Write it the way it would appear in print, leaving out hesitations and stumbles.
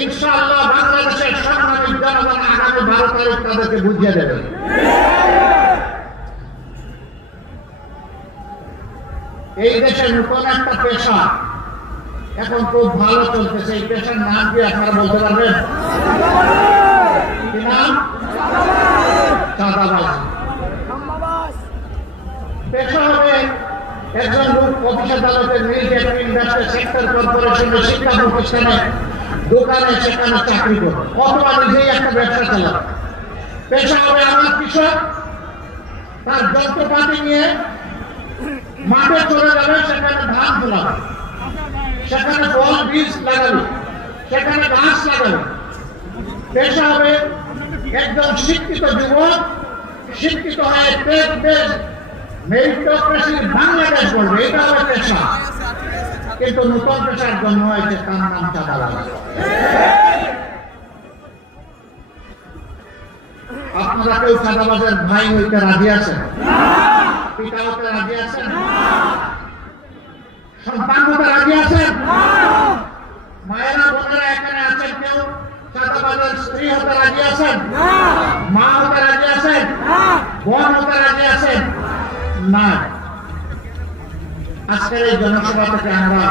ইনশাআল্লাহ বাংলাদেশের সংগ্রামী জনগণ আগামী 12 তারিখ তাদেরকে বুঝিয়ে দেবে। এই দেশের নতুন একটা পেশা এখন খুব ভালো চলতেছে। এই পেশার নাম কি আপনারা বলতে পারবেন? কি নাম? চাঁদাবাজ। পেশা হবে একজন লোক অফিস আদালতে, মিল ইন্ডাস্ট্রি, সেক্টর কর্পোরেশনে, শিক্ষা প্রতিষ্ঠানে, দোকানে, সেখানে চাকরি করবে, অথবা নিজেই একটা ব্যবসা চালাবে। পেশা হবে আমার কৃষক, তার যন্ত্রপাতি নিয়ে মাঠে চলে যাবে, সেখানে ধান ফলাবে, সেখানে ফল বীজ লাগাবে, সেখানে গাছ লাগাবে। পেশা হবে একজন শিক্ষিত যুবক, শিক্ষিত হয়ে দেশ মেরিটোক্রেসির বাংলাদেশ করবে, এটা হবে পেশা। কিন্তু নতুন পেশার জন্ম হয়েছে, তার নাম চাঁদাবাজ। আপনারা কেউ চাঁদাবাজের ভাই হইতে রাজি আছেন? পিতা হতে রাজি আছেন? সন্তান হতে রাজি আছেন? মায়েরা বোনেরা এখানে আছেন, কেউ চাঁদাবাজের স্ত্রী হতে রাজি আছেন? মা হতে রাজি আছেন? বোন হতে রাজি আছেন? না। আজকের এই জনসভা থেকে আমরা